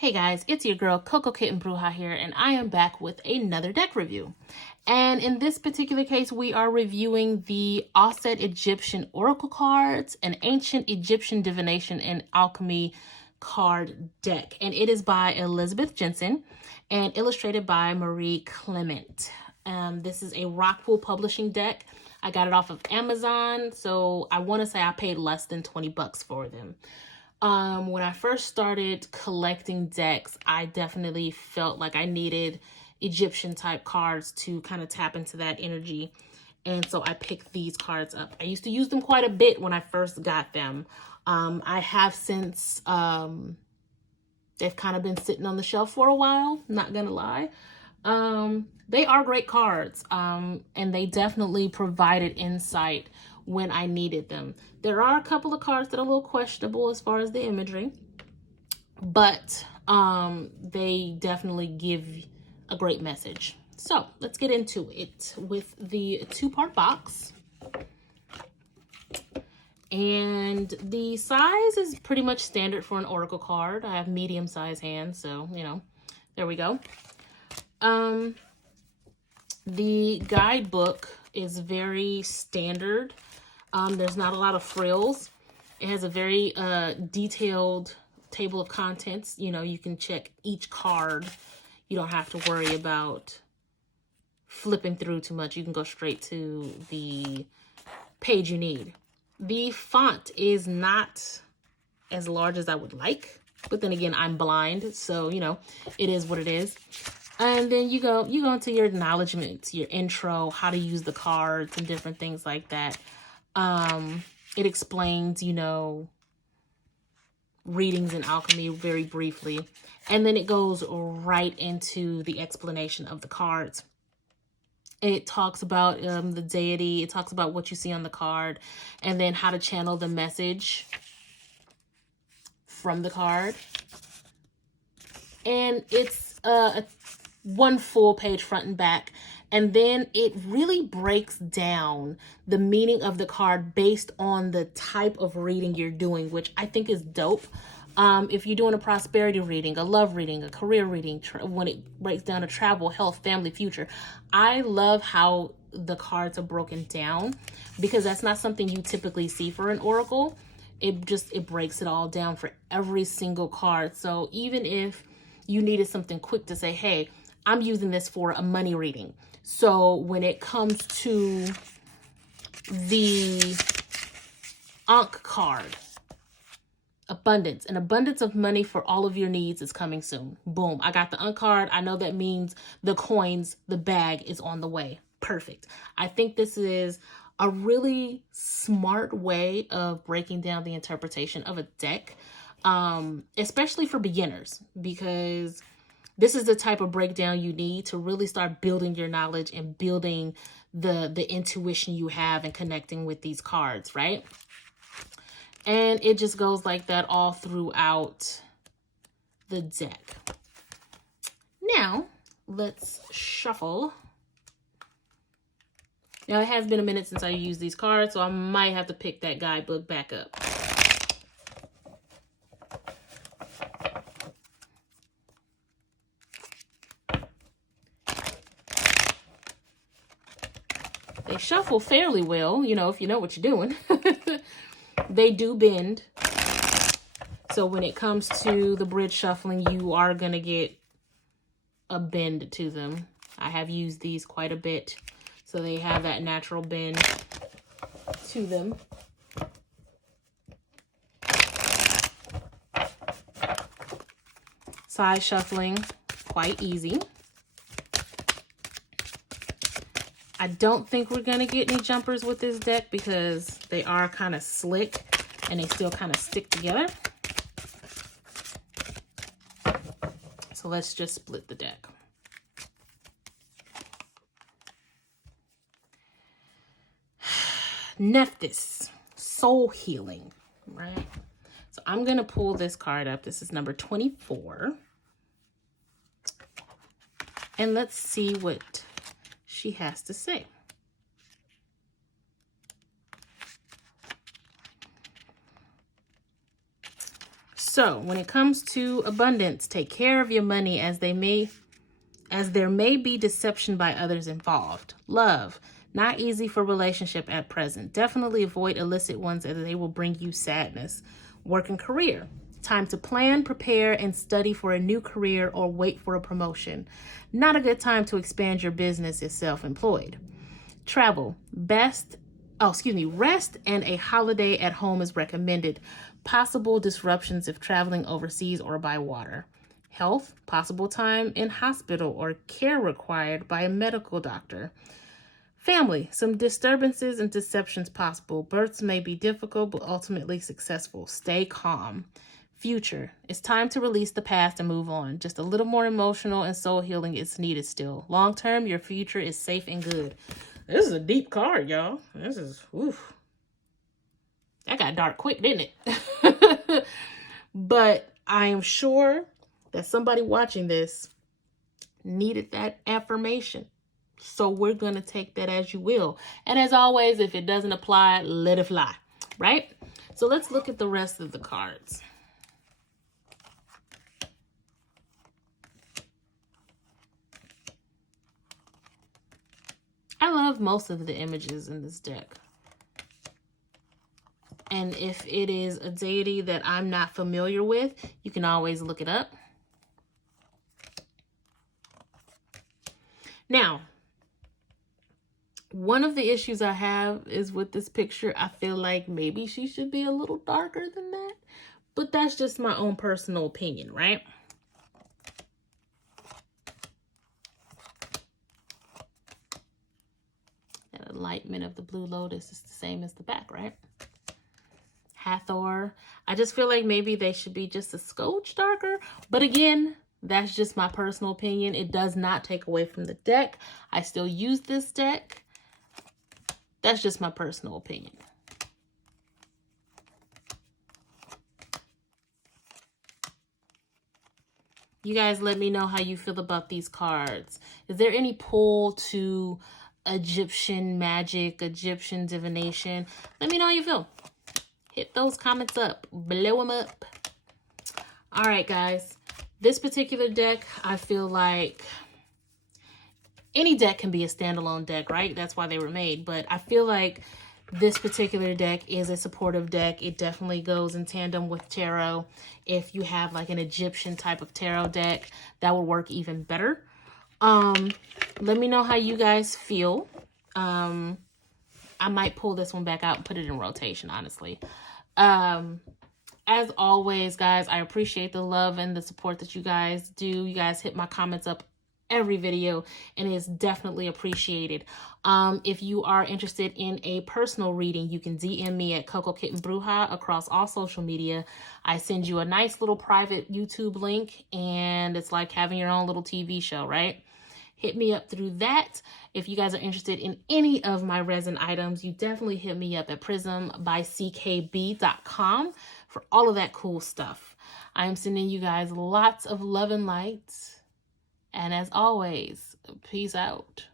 Hey guys, it's your girl Coco Kitten Bruja here, and I am back with another deck review. And in this particular case, we are reviewing the Auset Egyptian Oracle cards, an ancient Egyptian divination and alchemy card deck. And it is by Elisabeth Jensen and illustrated by Marie Clement. This is a Rockpool publishing deck. I got it off of Amazon, so I want to say I paid less than 20 bucks for them. When I first started collecting decks, I definitely felt like I needed Egyptian type cards to kind of tap into that energy. And so I picked these cards up. I used to use them quite a bit when I first got them. I have since, they've kind of been sitting on the shelf for a while, not gonna lie. They are great cards, and they definitely provided insight when I needed them. There are a couple of cards that are a little questionable as far as the imagery, but they definitely give a great message. So let's get into it with the two-part box. And the size is pretty much standard for an Oracle card. I have medium-sized hands, so, you know, there we go. The guidebook is very standard. There's not a lot of frills. It has a very detailed table of contents. You know, you can check each card. You don't have to worry about flipping through too much. You can go straight to the page you need. The font is not as large as I would like, but then again, I'm blind, so, you know, it is what it is. And then you go into your acknowledgments, your intro, how to use the cards and different things like that. It explains, you know, readings in alchemy very briefly. And then it goes right into the explanation of the cards. It talks about the deity. It talks about what you see on the card. And then how to channel the message from the card. And it's one full page front and back. And then it really breaks down the meaning of the card based on the type of reading you're doing, which I think is dope. If you're doing a prosperity reading, a love reading, a career reading, when it breaks down to travel, health, family, future, I love how the cards are broken down because that's not something you typically see for an oracle. It breaks it all down for every single card. So even if you needed something quick to say, hey, I'm using this for a money reading. So when it comes to the Ankh card, abundance, an abundance of money for all of your needs is coming soon. Boom. I got the Ankh card. I know that means the coins, the bag is on the way. Perfect. I think this is a really smart way of breaking down the interpretation of a deck, especially for beginners, because this is the type of breakdown you need to really start building your knowledge and building the intuition you have and connecting with these cards, right? And it just goes like that all throughout the deck. Now, let's shuffle. Now, it has been a minute since I used these cards, so I might have to pick that guidebook back up. They shuffle fairly well, you know, if you know what you're doing. They do bend. So when it comes to the bridge shuffling, you are going to get a bend to them. I have used these quite a bit, so they have that natural bend to them. Side shuffling, quite easy. I don't think we're going to get any jumpers with this deck because they are kind of slick and they still kind of stick together. So let's just split the deck. Nephthys, soul healing, right? So I'm going to pull this card up. This is number 24. And let's see what she has to say. So when it comes to abundance, take care of your money as there may be deception by others involved. Love, not easy for relationship at present. Definitely avoid illicit ones as they will bring you sadness. Work and career. Time to plan, prepare, and study for a new career or wait for a promotion. Not a good time to expand your business if self-employed. Travel. Rest and a holiday at home is recommended. Possible disruptions if traveling overseas or by water. Health. Possible time in hospital or care required by a medical doctor. Family, some disturbances and deceptions possible. Births may be difficult, but ultimately successful. Stay calm. Future, it's time to release the past and move on. Just a little more emotional and soul healing is needed still. Long term, your future is safe and good. This is a deep card, y'all. This is, oof. That got dark quick, didn't it? But I am sure that somebody watching this needed that affirmation. So we're going to take that as you will. And as always, if it doesn't apply, let it fly, right? So let's look at the rest of the cards. I love most of the images in this deck. And if it is a deity that I'm not familiar with, you can always look it up. Now, one of the issues I have is with this picture, I feel like maybe she should be a little darker than that. But that's just my own personal opinion, right? That enlightenment of the Blue Lotus is the same as the back, right? Hathor. I just feel like maybe they should be just a skosh darker. But again, that's just my personal opinion. It does not take away from the deck. I still use this deck. That's just my personal opinion. You guys let me know how you feel about these cards. Is there any pull to Egyptian magic, Egyptian divination? Let me know how you feel. Hit those comments up. Blow them up. All right, guys. This particular deck, I feel like any deck can be a standalone deck, right? That's why they were made. But I feel like this particular deck is a supportive deck. It definitely goes in tandem with tarot. If you have like an Egyptian type of tarot deck, that would work even better. Let me know how you guys feel. I might pull this one back out and put it in rotation, honestly. As always, guys, I appreciate the love and the support that you guys do. You guys hit my comments up every video, and it's definitely appreciated. If you are interested in a personal reading, you can DM me at Coco Kitten Bruja across all social media. I send you a nice little private YouTube link, and it's like having your own little TV show, right? Hit me up through that. If you guys are interested in any of my resin items, you definitely hit me up at prismbyckb.com for all of that cool stuff. I am sending you guys lots of love and light. And as always, peace out.